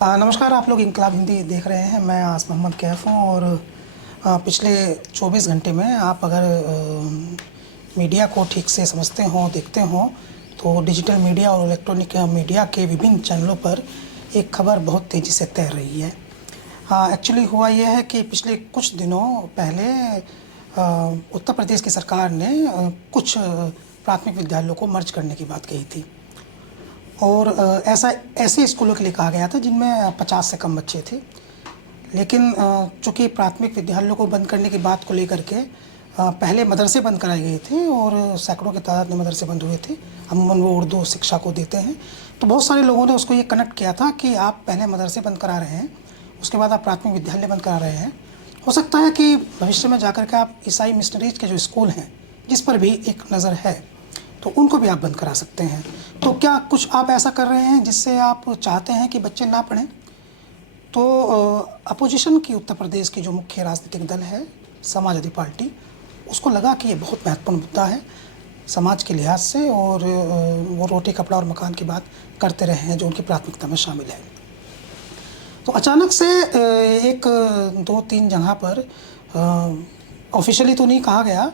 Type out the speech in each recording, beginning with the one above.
नमस्कार, आप लोग इंकलाब हिंदी देख रहे हैं। मैं आस मोहम्मद कैफ हूँ और पिछले 24 घंटे में आप अगर मीडिया को ठीक से समझते हों, देखते हों, तो डिजिटल मीडिया और इलेक्ट्रॉनिक मीडिया के विभिन्न चैनलों पर एक खबर बहुत तेज़ी से तैर रही है। एक्चुअली हुआ यह है कि पिछले कुछ दिनों पहले उत्तर प्रदेश की सरकार ने कुछ प्राथमिक विद्यालयों को मर्ज करने की बात कही थी और ऐसे स्कूलों के लिए कहा गया था जिनमें 50 से कम बच्चे थे। लेकिन चूँकि प्राथमिक विद्यालयों को बंद करने की बात को लेकर के पहले मदरसे बंद कराए गए थे और सैकड़ों की तादाद में मदरसे बंद हुए थे। अमूमन वो उर्दू शिक्षा को देते हैं, तो बहुत सारे लोगों ने उसको ये कनेक्ट किया था कि आप पहले मदरसे बंद करा रहे हैं, उसके बाद आप प्राथमिक विद्यालय बंद करा रहे हैं। हो सकता है कि भविष्य में जाकर के आप ईसाई मिशनरीज के जो स्कूल हैं, जिस पर भी एक नज़र है, तो उनको भी आप बंद करा सकते हैं। तो क्या कुछ आप ऐसा कर रहे हैं जिससे आप चाहते हैं कि बच्चे ना पढ़ें? तो अपोजिशन की उत्तर प्रदेश की जो मुख्य राजनीतिक दल है, समाजवादी पार्टी, उसको लगा कि ये बहुत महत्वपूर्ण मुद्दा है समाज के लिहाज से और वो रोटी कपड़ा और मकान की बात करते रहे हैं जो उनकी प्राथमिकता में शामिल है। तो अचानक से एक 2-3 जगह पर ऑफिशियली तो नहीं कहा गया,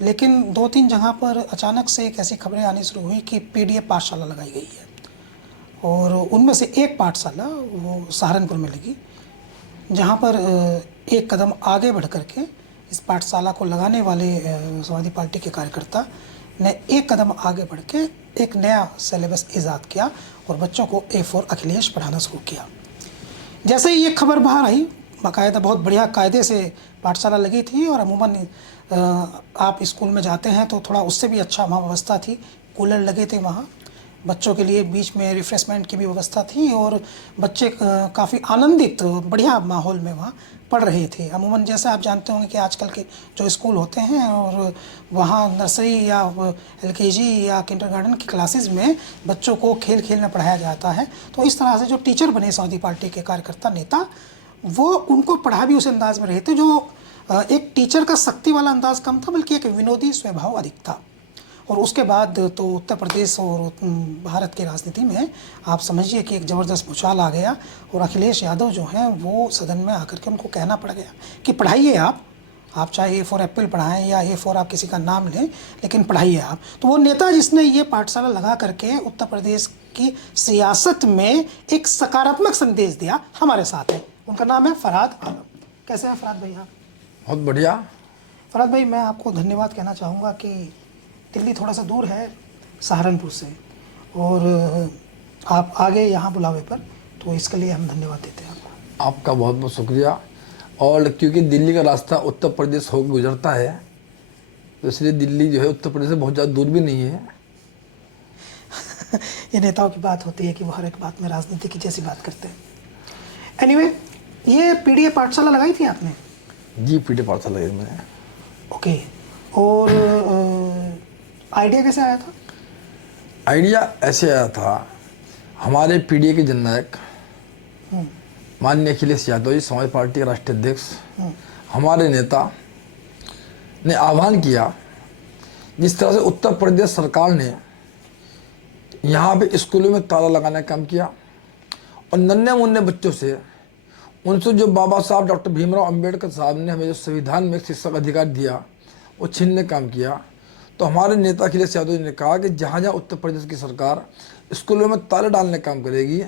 लेकिन 2-3 जगह पर अचानक से एक ऐसी खबरें आनी शुरू हुई कि पीडीएफ पाठशाला लगाई गई है और उनमें से एक पाठशाला वो सहारनपुर में लगी, जहां पर एक कदम आगे बढ़ कर के इस पाठशाला को लगाने वाले समाजवादी पार्टी के कार्यकर्ता ने एक कदम आगे बढ़ के एक नया सिलेबस ईजाद किया और बच्चों को A4 अखिलेश पढ़ाना शुरू किया। जैसे ही ये खबर बाहर आई, बाकायदा बहुत बढ़िया कायदे से पाठशाला लगी थी और अमूमन आप स्कूल में जाते हैं तो थोड़ा उससे भी अच्छा वहाँ व्यवस्था थी, कूलर लगे थे वहाँ, बच्चों के लिए बीच में रिफ़्रेशमेंट की भी व्यवस्था थी और बच्चे काफ़ी आनंदित बढ़िया माहौल में वहाँ पढ़ रहे थे। अमूमन जैसे आप जानते होंगे कि आजकल के जो स्कूल होते हैं और वहाँ नर्सरी या LKG या किंडरगार्टन की क्लासेस में बच्चों को खेल खेल में पढ़ाया जाता है। तो इस तरह से जो टीचर बने समाजवादी पार्टी के कार्यकर्ता नेता, वो उनको पढ़ा भी उस अंदाज में रहे थे जो एक टीचर का सख्ती वाला अंदाज कम था, बल्कि एक विनोदी स्वभाव अधिक था। और उसके बाद तो उत्तर प्रदेश और भारत की राजनीति में आप समझिए कि एक ज़बरदस्त भूचाल आ गया और अखिलेश यादव जो हैं वो सदन में आकर के उनको कहना पड़ गया कि पढ़ाइए आप चाहे A4 एप्पल पढ़ाएं या A4 आप किसी का नाम लें, लेकिन पढ़ाइए आप। तो वो नेता जिसने ये पाठशाला लगा करके उत्तर प्रदेश की सियासत में एक सकारात्मक संदेश दिया, हमारे साथ है। उनका नाम है फरहाद आलम। कैसे हैं फरहाद भाई आप? बहुत बढ़िया। फरहाद भाई, मैं आपको धन्यवाद कहना चाहूँगा कि दिल्ली थोड़ा सा दूर है सहारनपुर से और आप आ गए यहाँ बुलावे पर, तो इसके लिए हम धन्यवाद देते हैं आपको। आपका बहुत बहुत शुक्रिया। और क्योंकि दिल्ली का रास्ता उत्तर प्रदेश होकर गुजरता है, तो इसलिए दिल्ली जो है उत्तर प्रदेश से बहुत ज़्यादा दूर भी नहीं है। ये नेताओं की बात होती है कि वो हर एक बात में राजनीति की जैसी बात करते हैं। एनीवे, ये पीडीएफ पाठशाला लगाई थी आपने? जी, पीडीएफ पाठशाला लगाई मैंने। ओके, और आइडिया कैसे आया था? आइडिया ऐसे आया था, हमारे पीडीए के जननायक माननीय अखिलेश यादव जी, समाज पार्टी के राष्ट्रीय अध्यक्ष, हमारे नेता ने आह्वान किया, जिस तरह से उत्तर प्रदेश सरकार ने यहाँ पे स्कूलों में ताला लगाने का काम किया और नन्हे मुन्ने बच्चों से, उनसे जो बाबा साहब डॉक्टर भीमराव अंबेडकर साहब ने हमें जो संविधान में शिक्षा का अधिकार दिया, वो छीनने काम किया। तो हमारे नेता अखिलेश यादव जी ने कहा कि जहाँ जहाँ उत्तर प्रदेश की सरकार स्कूलों में ताले डालने का काम करेगी,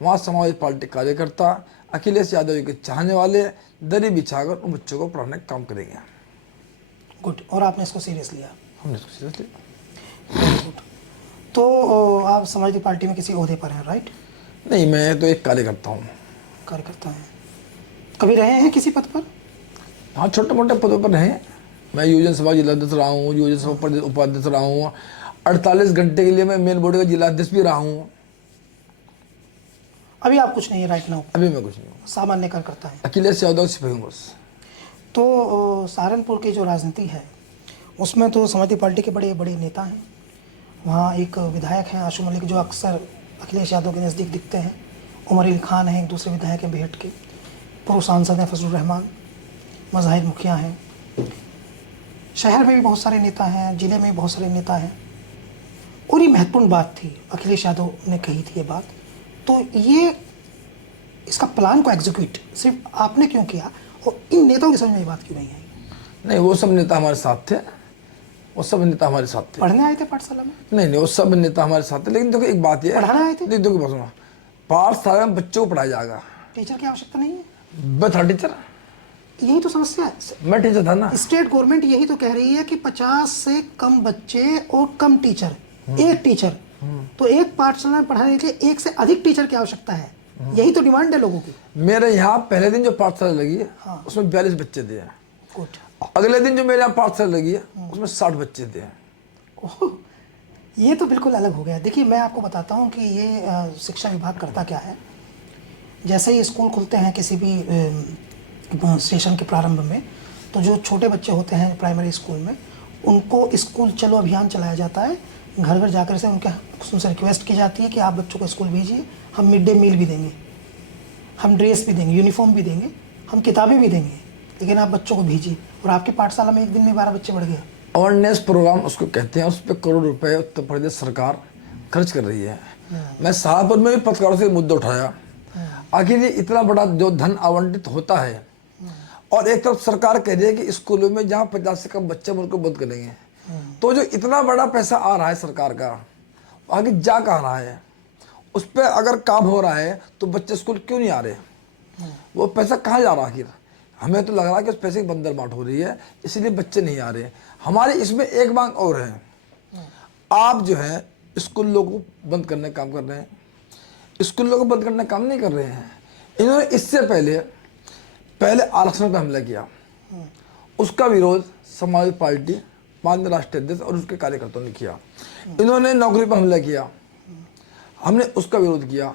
वहाँ समाजवादी पार्टी कार्यकर्ता अखिलेश यादव जी के चाहने वाले दरी बिछाकर उन बच्चों को पढ़ाने का काम करेंगे। गुड। और आपने इसको सीरियस लिया? हमने इसको सीरियस लिया। गुड। तो आप समाजवादी पार्टी में किसी ओहदे पर हैं, राइट? नहीं, मैं तो एक कार्यकर्ता हूँ। कार्यकर्ता हैं। कभी रहे हैं किसी पद पर? हाँ, छोटे मोटे पदों पर रहे। मैं योजना सभा जिलाध्यक्ष रहा हूँ, योजना सभा उपाध्यक्ष रहा हूँ, 48 घंटे के लिए मैं मेन बॉडी का जिलाध्यक्ष भी रहा हूँ। अभी आप कुछ नहीं है राइट नाउ? अभी मैं कुछ नहीं हूँ, सामान्य कार्यकर्ता है। अखिलेश यादव सिपाही हूँ बस। तो सहारनपुर की जो राजनीति है उसमें तो समाजवादी पार्टी के बड़े बड़े नेता हैं। वहाँ एक विधायक हैं आशू मलिक, जो अक्सर अखिलेश यादव के नज़दीक दिखते हैं। उमर अली खान हैं, एक दूसरे विधायक हैं बेहट के। पूर्व सांसद हैं फजलुर रहमान। मज़ाहिर मुखिया हैं। शहर में भी बहुत सारे नेता हैं, ज़िले में भी बहुत सारे नेता हैं। और ये महत्वपूर्ण बात थी, अखिलेश यादव ने कही थी ये बात। तो ये इसका प्लान को एग्जीक्यूट सिर्फ आपने क्यों किया और इन नेताओं की समझ में ये बात क्यों नहीं आई? नहीं, वो सब नेता हमारे साथ थे, वो सब नेता हमारे साथ थे। पढ़ने आए थे पाठशाला में? नहीं, वो सब नेता हमारे साथ थे, लेकिन देखो एक बात ये पढ़ाना आए थे? देखो बात सुनो, पाठशाला में बच्चों को पढ़ाया जाएगा, टीचर की आवश्यकता नहीं है? मैं था टीचर, यही तो समस्या है। मैं टीचर था ना। स्टेट गवर्नमेंट यही तो कह रही है कि 50 से कम बच्चे और कम टीचर, एक टीचर, तो एक पाठशाला में पढ़ाने के लिए एक से अधिक टीचर की आवश्यकता है, यही तो डिमांड है लोगों की। मेरे यहाँ पहले दिन जो पाठशाला लगी है हाँ। उसमें 42 बच्चे थे। गुड। अगले दिन जो मेरे यहाँ पाठशाला लगी है उसमें 60 बच्चे थे। ओह, ये तो बिल्कुल अलग हो गया। देखिए मैं आपको बताता हूँ कि ये शिक्षा विभाग करता क्या है। जैसे ही स्कूल खुलते हैं किसी भी सेशन के प्रारंभ में, तो जो छोटे बच्चे होते हैं प्राइमरी स्कूल में, उनको स्कूल चलो अभियान चलाया जाता है। घर घर जाकर से उनसे रिक्वेस्ट की जाती है कि आप बच्चों को स्कूल भेजिए, हम मिड डे मील भी देंगे, हम ड्रेस भी देंगे, यूनिफॉर्म भी देंगे, हम किताबें भी देंगे, लेकिन आप बच्चों को भेजिए। और आपकी पाठशाला में एक दिन में 12 बच्चे बढ़ गए। अवेयरनेस प्रोग्राम उसको कहते हैं, उस पर करोड़ रुपए उत्तर प्रदेश सरकार खर्च कर रही है। मैं सहारनपुर में भी पत्रकारों से मुद्दा उठाया, आखिर ये इतना बड़ा जो धन आवंटित होता है और एक तरफ सरकार कह रही है कि स्कूलों में जहाँ 50 से कम बच्चे उनको बंद करेंगे, तो जो इतना बड़ा पैसा आ रहा है सरकार का, आगे जा कहाँ रहा है? उस पर अगर काम हो रहा है तो बच्चे स्कूल क्यों नहीं आ रहे? वो पैसा कहाँ जा रहा है आखिर? हमें तो लग रहा है कि उस पैसे की बंदर बाट हो रही है, इसीलिए बच्चे नहीं आ रहे। हमारी इसमें एक मांग और है, आप जो है स्कूलों को बंद करने का काम कर रहे हैं, स्कूलों को बंद करने का काम नहीं कर रहे हैं। इन्होंने इससे पहले आरक्षण पर हमला किया, उसका विरोध समाजवादी पार्टी, माननीय राष्ट्रीय अध्यक्ष और उसके कार्यकर्ताओं ने किया। इन्होंने नौकरी पर हमला किया, हमने उसका विरोध किया।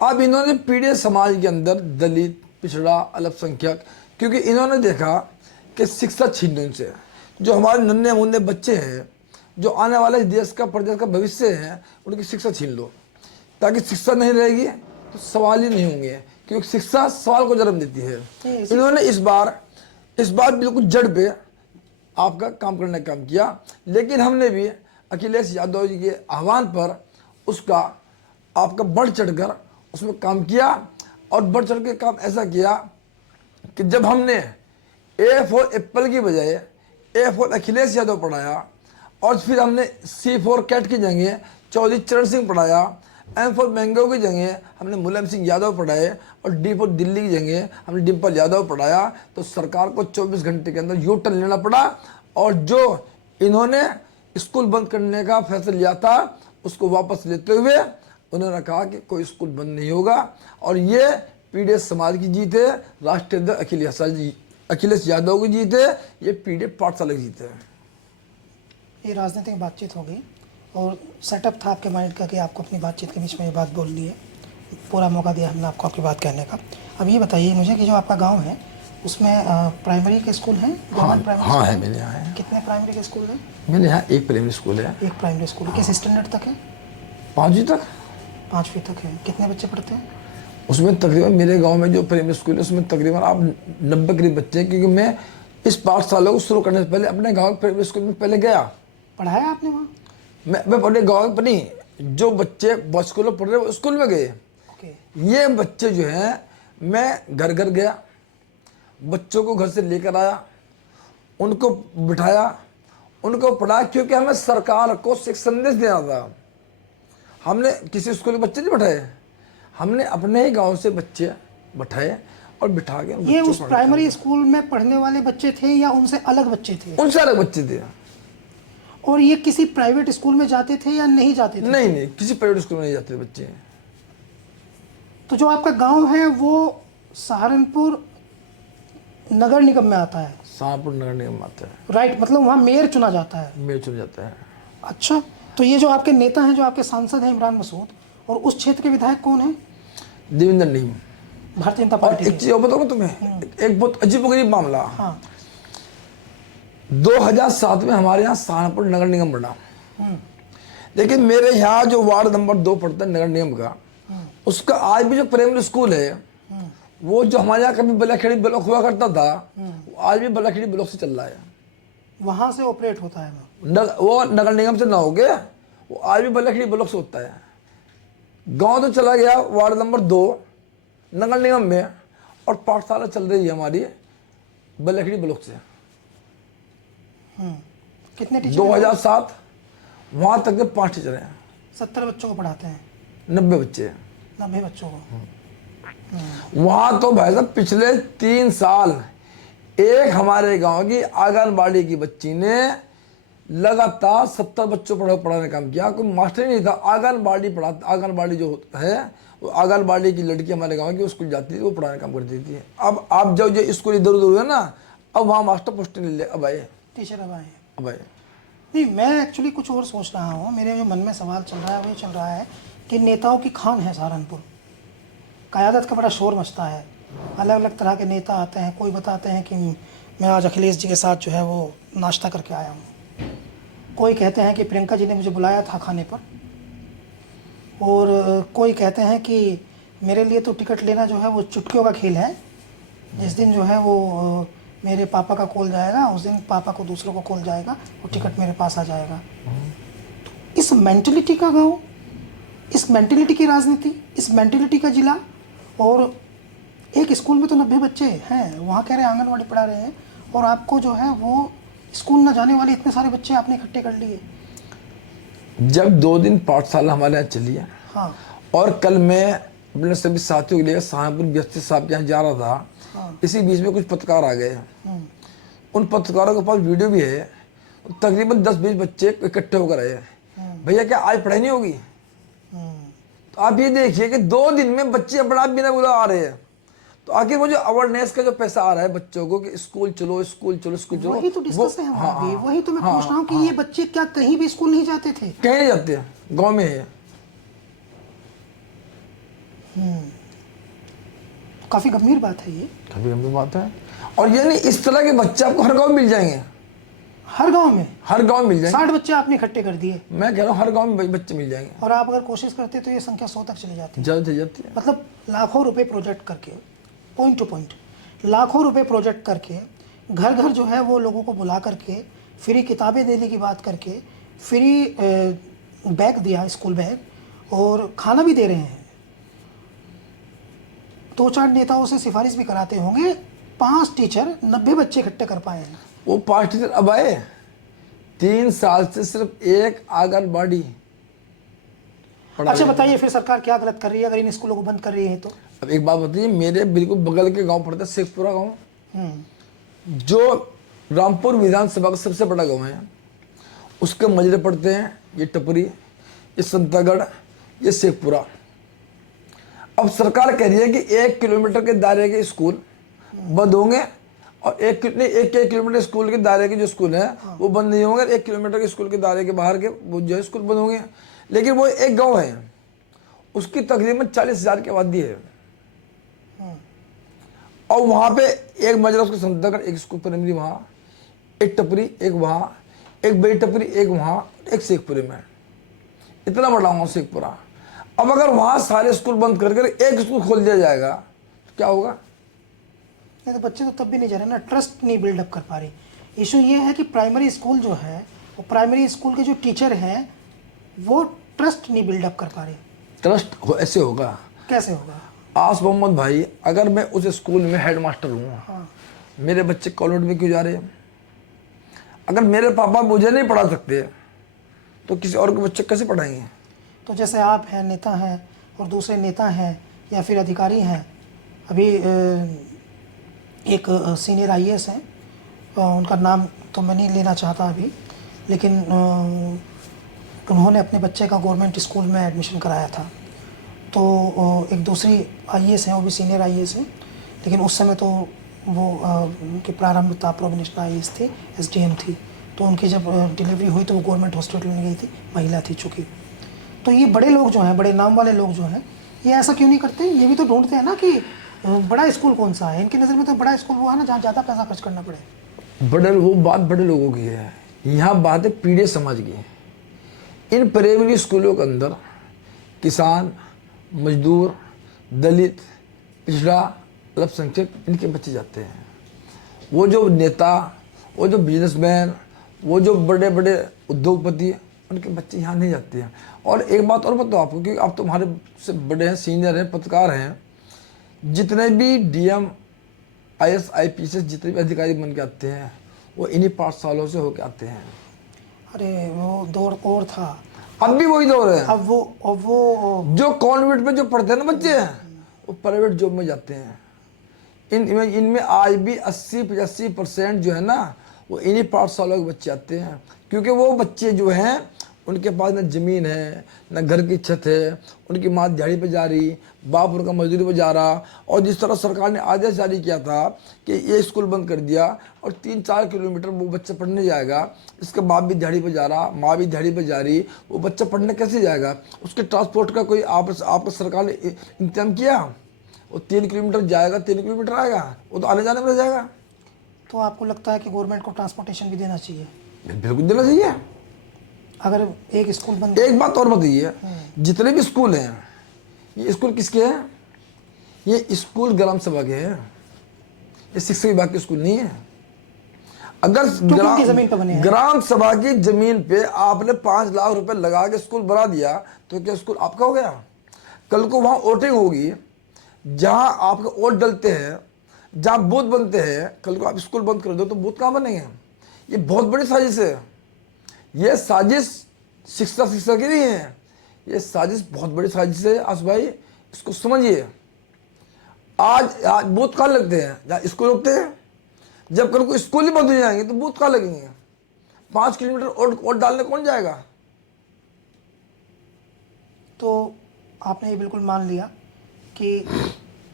अब इन्होंने पीड़ित समाज के अंदर दलित, पिछड़ा, अल्पसंख्यक, क्योंकि इन्होंने देखा कि शिक्षा छीनने उनसे, जो हमारे नन्हे मुन्ने बच्चे हैं, जो आने वाले देश का प्रदेश का भविष्य है, उनकी शिक्षा छीन लो, ताकि शिक्षा नहीं रहेगी तो सवाल ही नहीं होंगे, क्योंकि शिक्षा सवाल को जन्म देती है। इन्होंने इस बार बिल्कुल जड़ पे आपका काम करने का काम किया, लेकिन हमने भी अखिलेश यादव जी के आह्वान पर उसका आपका बढ़ चढ़कर उसमें काम किया। और बढ़ चढ़ के काम ऐसा किया कि जब हमने ए फॉर एप्पल की बजाय ए फॉर अखिलेश यादव पढ़ाया, और फिर हमने सी फॉर कैट की जगह चौधरी चरण सिंह पढ़ाया, एम फॉर मैंगो की जगह हमने मुलायम सिंह यादव पढ़ाए, और डी फॉर दिल्ली की जगह हमने डिम्पल यादव पढ़ाया, तो सरकार को 24 घंटे के अंदर यू टर्न लेना पड़ा। और जो इन्होंने स्कूल बंद करने का फैसला लिया था उसको वापस लेते हुए उन्होंने कहा कि कोई स्कूल बंद नहीं होगा। और ये पीड़ित समाज की जीत है, राष्ट्रीय अध्यक्ष अखिलेश यादव की जीत है, ये पीड़ित पाठशाला की जीत है। ये राजनीतिक बातचीत हो गई और सेटअप था आपके माइंड का कि आपको अपनी बातचीत के बीच में ये बात बोलनी है, पूरा मौका दिया हमने आपको आपकी बात कहने का। अब ये बताइए मुझे कि जो आपका गांव है उसमें प्राइमरी के स्कूल हैं? Government primary? हाँ है, मेरे यहाँ है। कितने प्राइमरी के स्कूल हैं? मेरे यहाँ एक प्राइमरी स्कूल है। एक प्राइमरी स्कूल है। किस स्टैंडर्ड तक है? 5वीं तक। 5वीं तक है। कितने बच्चे पढ़ते हैं उसमें? तकरीबन मेरे गांव में जो प्राइमरी स्कूल है उसमें तकरीबन आप 90 करीब बच्चे हैं, क्योंकि मैं इस पाठशाला को शुरू करने से पहले अपने गाँव के प्राइमरी स्कूल में पहले गया। पढ़ाया आपने वहाँ? मैं अपने गाँव में नहीं, जो बच्चे स्कूल में पढ़ रहे वो स्कूल में गए। ये बच्चे जो हैं मैं घर घर गया, बच्चों को घर से लेकर आया, उनको बिठाया, उनको पढ़ाया, क्योंकि हमें सरकार को एक संदेश देना था। हमने किसी स्कूल के बच्चे नहीं बैठाए, हमने अपने ही गांव से बच्चे बैठाए और बिठा के ये उस प्राइमरी स्कूल में पढ़ने वाले बच्चे थे या उनसे अलग बच्चे थे? उनसे अलग बच्चे थे। और ये किसी प्राइवेट स्कूल में जाते थे या नहीं जाते थे? नहीं, किसी प्राइवेट स्कूल में नहीं जाते बच्चे। तो जो आपका गांव है वो सहारनपुर नगर निगम में आता है? सहारनपुर नगर निगम में आता है। राइट, मतलब वहाँ मेयर चुना जाता है? मेयर चुना जाता है। अच्छा, तो ये जो आपके नेता हैं, जो आपके सांसद हैं इमरान मसूद, और उस क्षेत्र के विधायक कौन है? देवेंद्र नीम, भारतीय जनता पार्टी। एक चीज बताऊँ तुम्हें, एक बहुत अजीबोगरीब मामला। हाँ। 2007 में हमारे यहाँ सहारनपुर नगर निगम बना, लेकिन मेरे यहाँ जो वार्ड नंबर 2 पड़ता है नगर निगम का, उसका आज भी जो प्राइमरी स्कूल है, वो जो हमारे यहाँ कभी बलाखेड़ी ब्लॉक हुआ करता था, वो आज भी बलाखेड़ी ब्लॉक से चल रहा है। वहाँ से ऑपरेट होता है वो नगर निगम से ना हो गया, वो आज भी बलाखेड़ी ब्लॉक से होता है। गांव तो चला गया वार्ड नंबर 2, नगर निगम में, और पाठशाला चल रही है हमारी बलखड़ी ब्लॉक से। कितने टीचर? 2007 वहाँ तक के 5 टीचर हैं। 70 बच्चों को पढ़ाते हैं? 90 बच्चे। 90 बच्चों को। वहाँ तो भाई साहब पिछले 3 साल एक हमारे गांव की आंगनबाड़ी की बच्ची ने लगातार 70 बच्चों को पढ़ाने का काम किया। कोई मास्टर ही नहीं था, आंगनबाड़ी जो है वो आंगनबाड़ी की लड़की हमारे गांव की स्कूल जाती थी, वो पढ़ाने का काम करती थी। अब आप जब जो स्कूल इधर उधर हुए ना, अब वहाँ मास्टर पोस्ट नहीं ले, अब आए टीचर अब आए। नहीं, मैं एक्चुअली कुछ और सोच रहा हूँ। मेरे जो मन में सवाल चल रहा है वही चल रहा है कि नेताओं की खान है सहारनपुर, क़यादत का बड़ा शोर मचता है, अलग अलग तरह के नेता आते हैं। कोई बताते हैं कि मैं आज अखिलेश जी के साथ जो है वो नाश्ता करके आया हूँ, कोई कहते हैं कि प्रियंका जी ने मुझे बुलाया था खाने पर, और कोई कहते हैं कि मेरे लिए तो टिकट लेना जो है वो चुटकियों का खेल है। जिस दिन जो है वो मेरे पापा का कॉल जाएगा, उस दिन पापा को दूसरों को कॉल जाएगा और टिकट मेरे पास आ जाएगा। तो इस मेंटलिटी का गाँव, इस मेंटलिटी की राजनीति, इस मेंटलिटी का जिला, और एक स्कूल में तो 90 बच्चे हैं, वहाँ कह रहे हैं आंगनवाड़ी पढ़ा रहे हैं, और आपको जो है वो स्कूल न जाने वाले इतने सारे बच्चे आपने इकट्ठे कर लिए। जब 2 दिन पाठशाला हमारे यहाँ चली है, हाँ, और कल मैं अपने सभी साथियों के लिए सहारनपुर व्यवस्थित साहब के यहाँ जा रहा था। हाँ। इसी बीच में कुछ पत्रकार आ गए, उन पत्रकारों के पास वीडियो भी है। तकरीबन 10-20 बच्चे इकट्ठे होकर आए, भैया क्या आज पढ़ाई नहीं होगी? तो आप ये देखिए कि 2 दिन में बच्चे अपना आप बिना बुला आ रहे हैं। तो आखिर वो जो अवेयरनेस का जो पैसा आ रहा है बच्चों को कि स्कूल चलो, स्कूल चलो, स्कूल चलो, वही तो डिस्कस है हमारा भी। वही तो मैं पूछ रहा हूँ कि ये बच्चे क्या कहीं भी स्कूल नहीं जाते थे? कहीं नहीं जाते हैं, गाँव में है। काफ़ी गंभीर बात है ये। काफी गंभीर बात है। और ये नहीं, इस तरह के बच्चे आपको हर गाँव में मिल जाएंगे, हर गांव में। हर गाँव में मिल जाएंगे। 60 बच्चे आपने इकट्ठे कर दिए, मैं कह रहा हूँ हर गाँव में बच्चे मिल जाएंगे, और आप अगर कोशिश करते तो ये संख्या 100 तक चली जाती। जल्द जाती है। मतलब लाखों रुपए प्रोजेक्ट करके, पॉइंट टू पॉइंट लाखों रुपए प्रोजेक्ट करके, घर घर जो है वो लोगों को बुला करके, फ्री किताबें देने की बात करके, फ्री बैग दिया, स्कूल बैग, और खाना भी दे रहे हैं। 2-4 नेताओं से सिफारिश भी कराते होंगे। 5 टीचर 90 बच्चे इकट्ठे कर पाए हैं। वो 5 टीचर अब आए। 3 साल से सिर्फ एक आंगनबाड़ी। अच्छा बताइए फिर सरकार क्या गलत कर रही है अगर इन स्कूलों को बंद कर रही है तो? अब एक बात बताइए, मेरे बिल्कुल बगल के गांव पड़ता है शेखपुरा गांव, जो रामपुर विधानसभा का सबसे बड़ा गांव है। उसके मजरे पड़ते हैं ये टपरी, ये संतागढ़, ये शेखपुरा। अब सरकार कह रही है कि 1 किलोमीटर के दायरे के स्कूल बंद होंगे, और 1 किलोमीटर स्कूल के दायरे के जो स्कूल हैं वो बंद नहीं होंगे। 1 किलोमीटर के स्कूल के दायरे के बाहर के वो जो है स्कूल बंद होंगे। लेकिन वो एक गांव है, उसकी तकरीबन 40,000 की आबादी है, और वहाँ पे एक मजरा उसको संतागढ़, एक स्कूल प्राइमरी वहाँ, एक टपरी, एक वहाँ, एक बड़ी टपरी, एक वहाँ, एक शेखपुरे में। इतना बड़ा गाँव शेखपुरा। अब अगर वहाँ सारे स्कूल बंद कर एक स्कूल खोल दिया जाएगा तो क्या होगा? नहीं तो बच्चे तो तब भी नहीं जा रहे ना, ट्रस्ट नहीं बिल्डअप कर पा रही। इशू ये है कि प्राइमरी स्कूल जो है, वो प्राइमरी स्कूल के जो टीचर हैं वो ट्रस्ट नहीं बिल्डअप कर पा रहे। ट्रस्ट ऐसे होगा, कैसे होगा? आस मोहम्मद भाई, अगर मैं उस स्कूल में हेड मास्टर हूँ, मेरे बच्चे कॉन्वेंट में क्यों जा रहे हैं? अगर मेरे पापा मुझे नहीं पढ़ा सकते तो किसी और के बच्चे कैसे पढ़ाएंगे? तो जैसे आप हैं, नेता हैं, और दूसरे नेता हैं या फिर अधिकारी हैं। अभी एक सीनियर IAS हैं, उनका नाम तो मैं नहीं लेना चाहता अभी, लेकिन उन्होंने अपने बच्चे का गवर्नमेंट स्कूल में एडमिशन कराया था। तो एक दूसरी IAS हैं, वो भी सीनियर IAS हैं, लेकिन उस समय तो वो उनके प्रारंभ था प्रोविंशियल IAS थे, SDM थी। तो उनकी जब डिलीवरी हुई तो वो गवर्नमेंट हॉस्पिटल में गई थी, महिला थी चूँकि। तो ये बड़े लोग जो हैं, बड़े नाम वाले लोग जो हैं, ये ऐसा क्यों नहीं करते? ये भी तो ढूंढते हैं ना कि बड़ा स्कूल कौन सा है। इनकी नज़र में तो बड़ा स्कूल वो है ना जहाँ ज़्यादा पैसा खर्च करना पड़े। बड़े वो बात बड़े लोगों की है, यहाँ बात है पीढ़ी समाज की। इन प्राइमरी स्कूलों के अंदर किसान, मजदूर, दलित, पिछड़ा, अल्पसंख्यक, इनके बच्चे जाते हैं। वो जो नेता, वो जो बिजनेसमैन, वो जो बड़े बड़े उद्योगपति, उनके बच्चे यहाँ नहीं जाते हैं। और एक बात और बताओ आपको, क्योंकि आप तो हमारे से बड़े हैं, सीनियर हैं, पत्रकार हैं, जितने भी डीएम आईएएस आईपीएस जितने भी अधिकारी बन के आते हैं वो इन्हीं पाठशालों से होके आते हैं। अरे वो दौर और था, अब भी वही दौर है। अब वो जो कॉन्वेंट में जो पढ़ते हैं ना बच्चे वो प्राइवेट जॉब में जाते हैं। इनमें आज भी 80-85% जो है ना वो इन्हीं पाठशालाओं के बच्चे आते हैं, क्योंकि वो बच्चे जो हैं उनके पास न ज़मीन है न घर की छत है, उनकी माँ दिहाड़ी पे जा रही, बाप उनका मजदूरी पे जा रहा। और जिस तरह सरकार ने आदेश जारी किया था कि ये स्कूल बंद कर दिया और 3-4 किलोमीटर वो बच्चा पढ़ने जाएगा, इसका बाप भी दिहाड़ी पे जा रहा, माँ भी दिहाड़ी पे जा रही, वो बच्चा पढ़ने कैसे जाएगा? उसके ट्रांसपोर्ट का कोई आप सरकार ने इंतजाम किया? वो 3 किलोमीटर जाएगा, 3 किलोमीटर आएगा, वो तो आने जाने में जाएगा। तो आपको लगता है कि गवर्नमेंट को ट्रांसपोर्टेशन भी देना चाहिए? बिल्कुल देना चाहिए। अगर एक स्कूल बंद, एक बात और बताइए, जितने भी स्कूल हैं ये स्कूल किसके हैं? ये स्कूल ग्राम सभा के हैं, ये शिक्षा विभाग के स्कूल नहीं है। अगर जमीन पे बने हैं। ग्राम सभा की जमीन पे आपने 5 लाख रुपए लगा के स्कूल बना दिया तो क्या स्कूल आपका हो गया? कल को वहां वोटिंग होगी, जहां आपके वोट डलते हैं, जहां बूथ बनते हैं, कल को आप स्कूल बंद कर दो तो बूथ कहां बनेंगे? ये बहुत बड़ी साजिश है। ये साजिश शिक्षा की नहीं है, ये साजिश बहुत बड़ी साजिश है। आस भाई इसको समझिए। आज बूथ कहाँ लगते हैं? जहाँ स्कूल होते हैं। जब कल को स्कूल ही बंद हो जाएंगे तो बूथ कहाँ लगेंगे? 5 किलोमीटर वोट डालने कौन जाएगा? तो आपने ये बिल्कुल मान लिया कि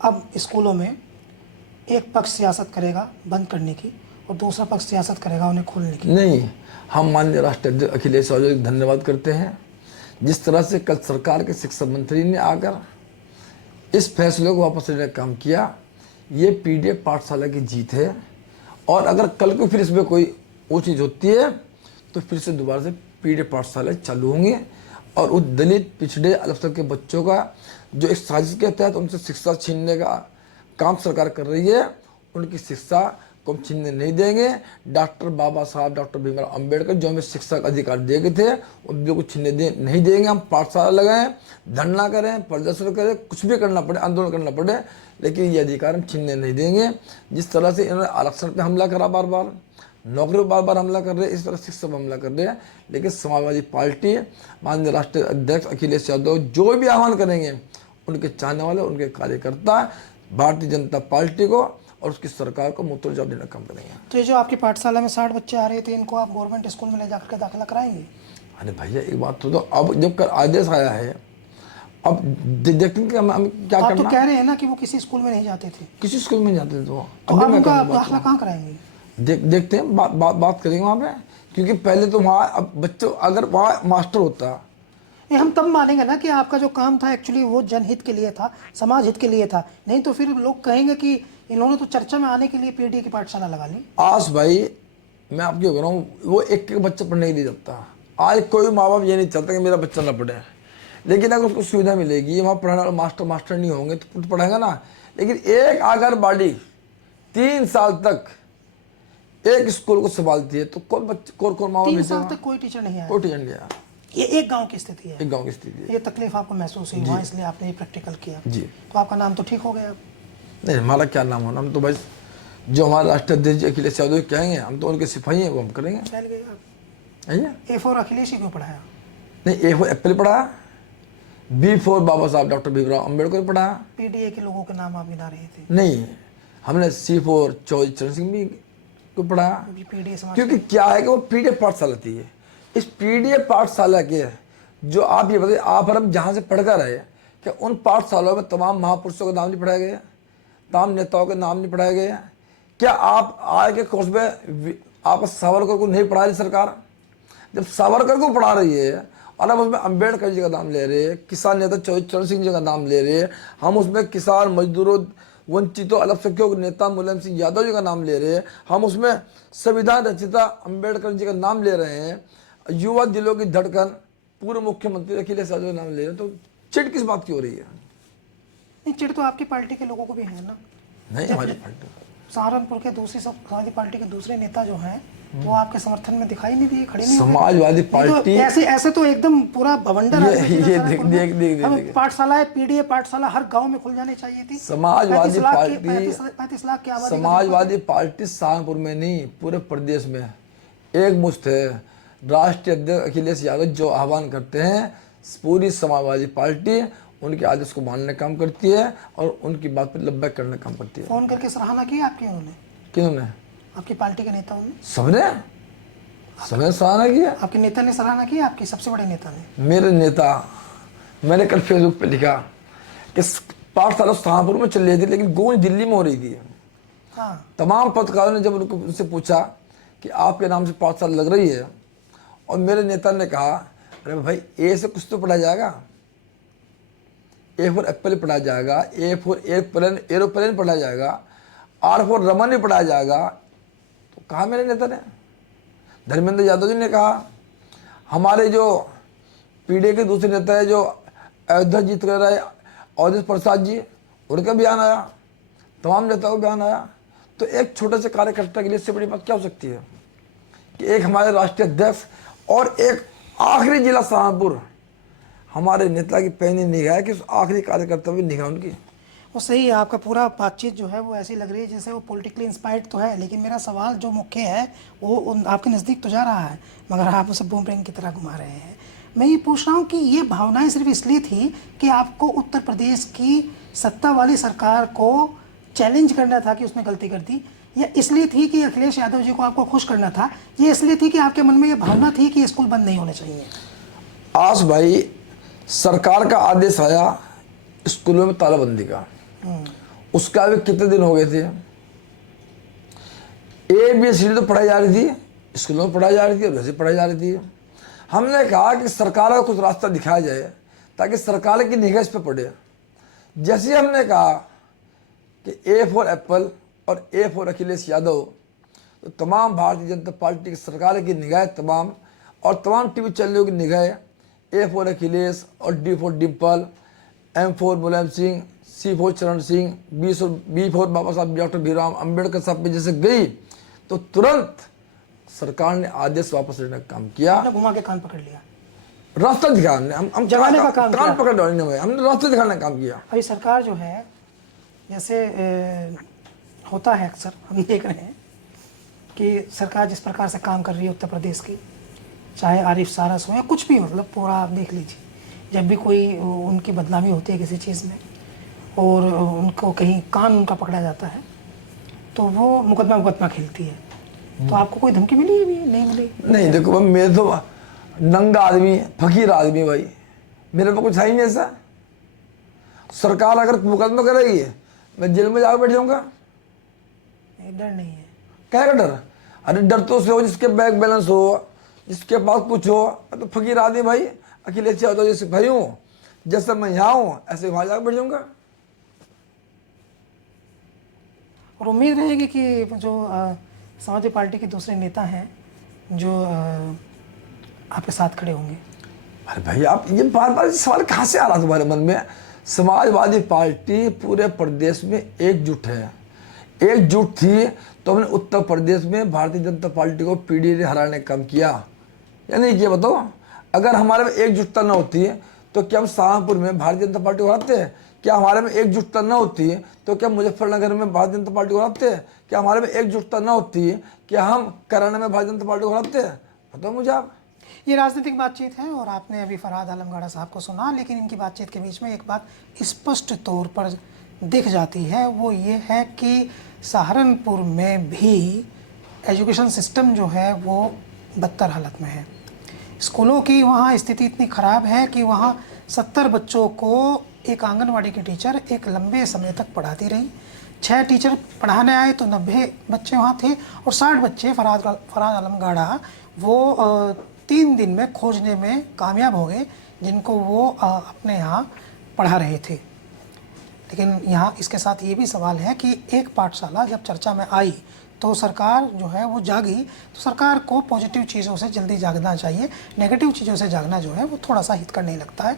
अब स्कूलों में एक पक्ष सियासत करेगा बंद करने की और दूसरा पक्ष सियासत करेगा उन्हें खोलने की। नहीं, हम माननीय राष्ट्रीय अध्यक्ष अखिलेश यादव का धन्यवाद करते हैं। जिस तरह से कल सरकार के शिक्षा मंत्री ने आकर इस फैसले को वापस लेने का काम किया, ये पीडीएफ पाठशाला की जीत है। और अगर कल को फिर इसमें कोई वो चीज़ होती है तो फिर से दोबारा से पीडीएफ पाठशाला चालू होंगे और उस दलित पिछड़े अल्पसंख्यक के बच्चों का जो एक साजिश के तहत उनसे शिक्षा छीनने का काम सरकार कर रही है, उनकी शिक्षा को हम छीनने नहीं देंगे। डॉक्टर बाबा साहब डॉक्टर भीमराव अंबेडकर जो हमें शिक्षा का अधिकार दे गए थे उन को छीनने नहीं देंगे। हम पाठशाला लगाएं, धरना करें, प्रदर्शन करें, कुछ भी करना पड़े, आंदोलन करना पड़े, लेकिन ये अधिकार हम छीनने नहीं देंगे। जिस तरह से इन्होंने आरक्षण पर हमला करा, बार बार नौकरी पर बार बार हमला कर रहे हैं, इस तरह शिक्षा पर हमला कर रहे हैं। लेकिन समाजवादी पार्टी माननीय राष्ट्रीय अध्यक्ष अखिलेश यादव जो भी आह्वान करेंगे, उनके चाहने वाले, उनके कार्यकर्ता भारतीय जनता पार्टी को और उसकी सरकार को मुँहतोड़ जवाब देना काम करेंगे। तो ये जो आपकी पाठशाला में 60 बच्चे आ रहे थे, इनको आप गवर्नमेंट स्कूल में ले जाकर के दाखिला कराएंगे? अरे भैया एक बात तो अब जब कर आदेश आया है, अब देखते हैं कि हम क्या आप करना। तो कह रहे हैं ना कि वो किसी स्कूल में नहीं जाते थे। किसी स्कूल में जाते थे तो आप उनका दाखिला कहाँ कराएंगे? देखते हैं, बात करेंगे वहाँ पे। क्योंकि पहले तो वहाँ अब बच्चों अगर वहाँ मास्टर होता, नहीं, हम तब मानेंगे ना कि आपका जो काम था एक्चुअली वो जनहित के लिए था, समाज हित के लिए था। नहीं तो फिर लोग कहेंगे कि इन्होंने तो चर्चा में आने के लिए पीडीए की पाठशाला लगा ली। आस भाई मैं आपको कह रहा हूँ, वो एक बच्चा पढ़ने के लिए जाता। आज कोई माँ बाप ये नहीं चाहता कि मेरा बच्चा ना पढ़े, लेकिन अगर उसको सुविधा मिलेगी, वहाँ पढ़ाने वाले मास्टर नहीं होंगे तो पढ़ाएगा ना। लेकिन एक आंगनबाड़ी 3 साल तक एक स्कूल को संभालती है तो कौन बच्चे कौन माँ बाप 3 साल तक कोई टीचर नहीं आया? कोई टीचर नहीं आया। ये एक गांव की स्थिति है। एक गांव की स्थिति है। ये तकलीफ आपको महसूस हुई वहाँ, इसलिए आपने ये प्रैक्टिकल किया जी। तो आपका नाम तो ठीक हो गया। नहीं, हमारा क्या नाम होना, हम तो बस जो हमारे राष्ट्रीय अध्यक्ष अखिलेश यादव कहेंगे, हम तो उनके सिपाही हैं, वो हम करेंगे। चल गए आप। है A4 अखिलेश ही क्यों पढ़ाया? नहीं, A4 एप्पल पढ़ा, B4 बाबा साहब डॉक्टर भीमराव अंबेडकर पढ़ा। पीडीए के लोगों के नाम आप गिना रहे थे। नहीं, हमने C4 चौधरी चरण सिंह भी को पढ़ा। पीडीए समाज, क्योंकि क्या है कि वो पीडीएफ पाठशाला थी। इस पीडीएफ पाठशाला के जो आप ये बताइए, आप और हम जहाँ से पढ़कर आए, कि उन पाठशालाओं में तमाम महापुरुषों के नाम नहीं पढ़ाए गए, तमाम नेताओं के नाम नहीं पढ़ाए गए? क्या आप आज के कोर्स में आप सावरकर को नहीं पढ़ा रही सरकार? जब सावरकर को पढ़ा रही है और हम उसमें अंबेडकर जी का नाम ले रहे हैं, किसान नेता चौधरी चरण सिंह जी का नाम ले रहे हैं, हम उसमें किसान मजदूरों वंचितों अल्पसंख्यकों के नेता मुलायम सिंह यादव जी का नाम ले रहे हैं, हम उसमें संविधान रचिता अंबेडकर जी का नाम ले रहे हैं, युवा दिलों की धड़कन पूर्व मुख्यमंत्री अखिलेश यादव का नाम ले रहे हैं, तो चिढ़ किस बात की हो रही है? नहीं, चिढ़ तो आपकी पार्टी के लोगों को भी है ना। नहीं, हमारी पार्टी सहारनपुर के दूसरी समाजवादी पार्टी के दूसरे नेता जो हैं वो आपके समर्थन में दिखाई नहीं दिए, खड़े नहीं हुए। समाजवादी पार्टी ऐसे ऐसे तो एकदम पूरा बवंडर ये देख पाठशालाएं, पीडीए पाठशाला हर गांव में खुल जानी चाहिए थी। समाजवादी पार्टी 35 लाख की आबादी, समाजवादी पार्टी सहारनपुर में नहीं पूरे प्रदेश में एक मुश्त है। राष्ट्रीय अध्यक्ष अखिलेश यादव जो आह्वान करते हैं, पूरी समाजवादी पार्टी उनके आदेश को मानने का काम करती है और उनकी बात पर लब्बैक करने का काम करती है। फोन करके सराहना की आपकी उन्होंने? किन्होंने? आपकी पार्टी के नेताओं ने? सबने सराहना किया। आपके नेता ने सराहना की, आपके सबसे बड़े नेता ने? मेरे नेता, मैंने कल फेसबुक पे लिखा कि पाठशाला सहारनपुर में चल रही थी लेकिन गूंज दिल्ली में हो रही थी। हाँ। तमाम पत्रकारों ने जब उनसे पूछा कि आपके नाम से पाठशाला लग रही है, और मेरे नेता ने कहा अरे भाई ए से कुछ तो पढ़ा जाएगा, ए फॉर एप्पल पढ़ा जाएगा, ए फॉर एरोप्लेन पढ़ा जाएगा, आर फॉर रमन भी पढ़ाया जाएगा। तो कहा मेरे नेता ने। धर्मेंद्र यादव जी ने कहा, हमारे जो पीडीए के दूसरे नेता है जो अयोध्या जीत कर रहे अवधेश प्रसाद जी, उनका बयान आया, तमाम नेताओं का बयान आया। तो एक छोटे से कार्यकर्ता के लिए इससे बड़ी बात क्या हो सकती है कि एक हमारे राष्ट्रीय अध्यक्ष और एक आखिरी जिला सहारनपुर, हमारे नेता की पैनी निगाह है कि उस आखिरी कार्यकर्ता भी निगाह उनकी। वो सही है, आपका पूरा बातचीत जो है वो ऐसी लग रही है जैसे वो पॉलिटिकली इंस्पायर्ड तो है, लेकिन मेरा सवाल जो मुख्य है वो आपके नज़दीक तो जा रहा है मगर आप उसे बूमरैंग की तरह घुमा रहे हैं। मैं ये पूछ रहा हूँ कि ये भावनाएं सिर्फ इसलिए थी कि आपको उत्तर प्रदेश की सत्ता वाली सरकार को चैलेंज करना था कि उसने गलती कर दी, या इसलिए थी कि अखिलेश यादव जी को आपको खुश करना था, ये इसलिए थी कि आपके मन में ये भावना थी कि स्कूल बंद नहीं होने चाहिए? आस भाई, सरकार का आदेश आया स्कूलों में तालाबंदी का, उसका भी कितने दिन हो गए थे। ABCD तो पढ़ाई जा रही थी, स्कूलों में पढ़ाई जा रही थी और वैसे पढ़ाई जा रही थी। हमने कहा कि सरकार का कुछ रास्ता दिखाया जाए ताकि सरकार की निगाह इस पर पड़े। जैसे ही हमने कहा कि A फॉर एप्पल और A फॉर अखिलेश यादव, तो तमाम भारतीय जनता पार्टी की सरकार की निगाह तमाम और तमाम टीवी चैनलों की निगाह A फॉर अखिलेश और D for Dimple, M for Mulayam Singh, C for चरण सिंह, B फॉर बाबा साहब डॉक्टर भीमराव अम्बेडकर साहब पे जैसे गई, तो तुरंत सरकार ने आदेश वापस लेने का काम किया। घुमा के कान पकड़ लिया, रास्ता दिखाने, हम जगाने का काम कान पकड़ डालने में, हमने रास्ता दिखाने का काम किया। अभी सरकार जो है जैसे होता है अक्सर हम देख रहे हैं कि सरकार जिस प्रकार से काम कर रही है उत्तर प्रदेश की, चाहे आरिफ सारस हो या कुछ भी, मतलब पूरा आप देख लीजिए, जब भी कोई उनकी बदनामी होती है किसी चीज़ में और उनको कहीं कान उनका पकड़ा जाता है तो वो मुकदमा खेलती है। तो आपको कोई धमकी मिली भी? नहीं मिली? नहीं, देखो भाई, मैं तो नंगा आदमी, फकीर आदमी भाई, मेरे पे कुछ है ही नहीं ऐसा। सरकार अगर मुकदमा करेगी मैं जेल में जाकर बैठ जाऊंगा। डर नहीं है? क्या का डर? अरे डर तो उसे हो जिसके बैंक बैलेंस हो, जिसके पास कुछ हो। तो फकीर आदमी भाई, अखिलेश यादव जैसे भाई हूँ, जैसे मैं यहाँ हूँ ऐसे वहाँ जाकर बैठ जाऊंगा। और उम्मीद रहेगी कि जो समाजवादी पार्टी के दूसरे नेता हैं जो आपके साथ खड़े होंगे। अरे भाई, आप ये बार बार सवाल कहाँ से आ रहा तुम्हारे मन में? समाजवादी पार्टी पूरे प्रदेश में एकजुट है, एकजुट थी तो हमने उत्तर प्रदेश में भारतीय जनता पार्टी को पीडीए ने हराने का काम किया या नहीं किया? बताओ, अगर हमारे में एकजुटता न होती है तो क्या हम सहारनपुर में भारतीय जनता पार्टी को हराते हैं? क्या हमारे में एकजुटता न होती है तो क्या मुजफ्फरनगर में भारतीय जनता पार्टी को हराते हैं? क्या हमारे में एकजुटता न होती है क्या हम कराना में भारतीय जनता पार्टी को हराते हैं? बताओ मुझे आप। ये राजनीतिक बातचीत है और आपने अभी फरहाद आलमगाड़ा साहब को सुना, लेकिन इनकी बातचीत के बीच में एक बात स्पष्ट तौर पर दिख जाती है, वो ये है कि सहारनपुर में भी एजुकेशन सिस्टम जो है वो बदतर हालत में है। स्कूलों की वहाँ स्थिति इतनी ख़राब है कि वहाँ 70 बच्चों को एक आंगनवाड़ी की टीचर एक लंबे समय तक पढ़ाती रही। 6 टीचर पढ़ाने आए तो 90 बच्चे वहाँ थे और 60 बच्चे फरहाद आलमगाड़ा वो 3 दिन में खोजने में कामयाब हो गए जिनको वो अपने यहाँ पढ़ा रहे थे। लेकिन यहाँ इसके साथ ये भी सवाल है कि एक पाठशाला जब चर्चा में आई तो सरकार जो है वो जागी, तो सरकार को पॉजिटिव चीज़ों से जल्दी जागना चाहिए, नेगेटिव चीज़ों से जागना जो है वो थोड़ा सा हितकर नहीं लगता है।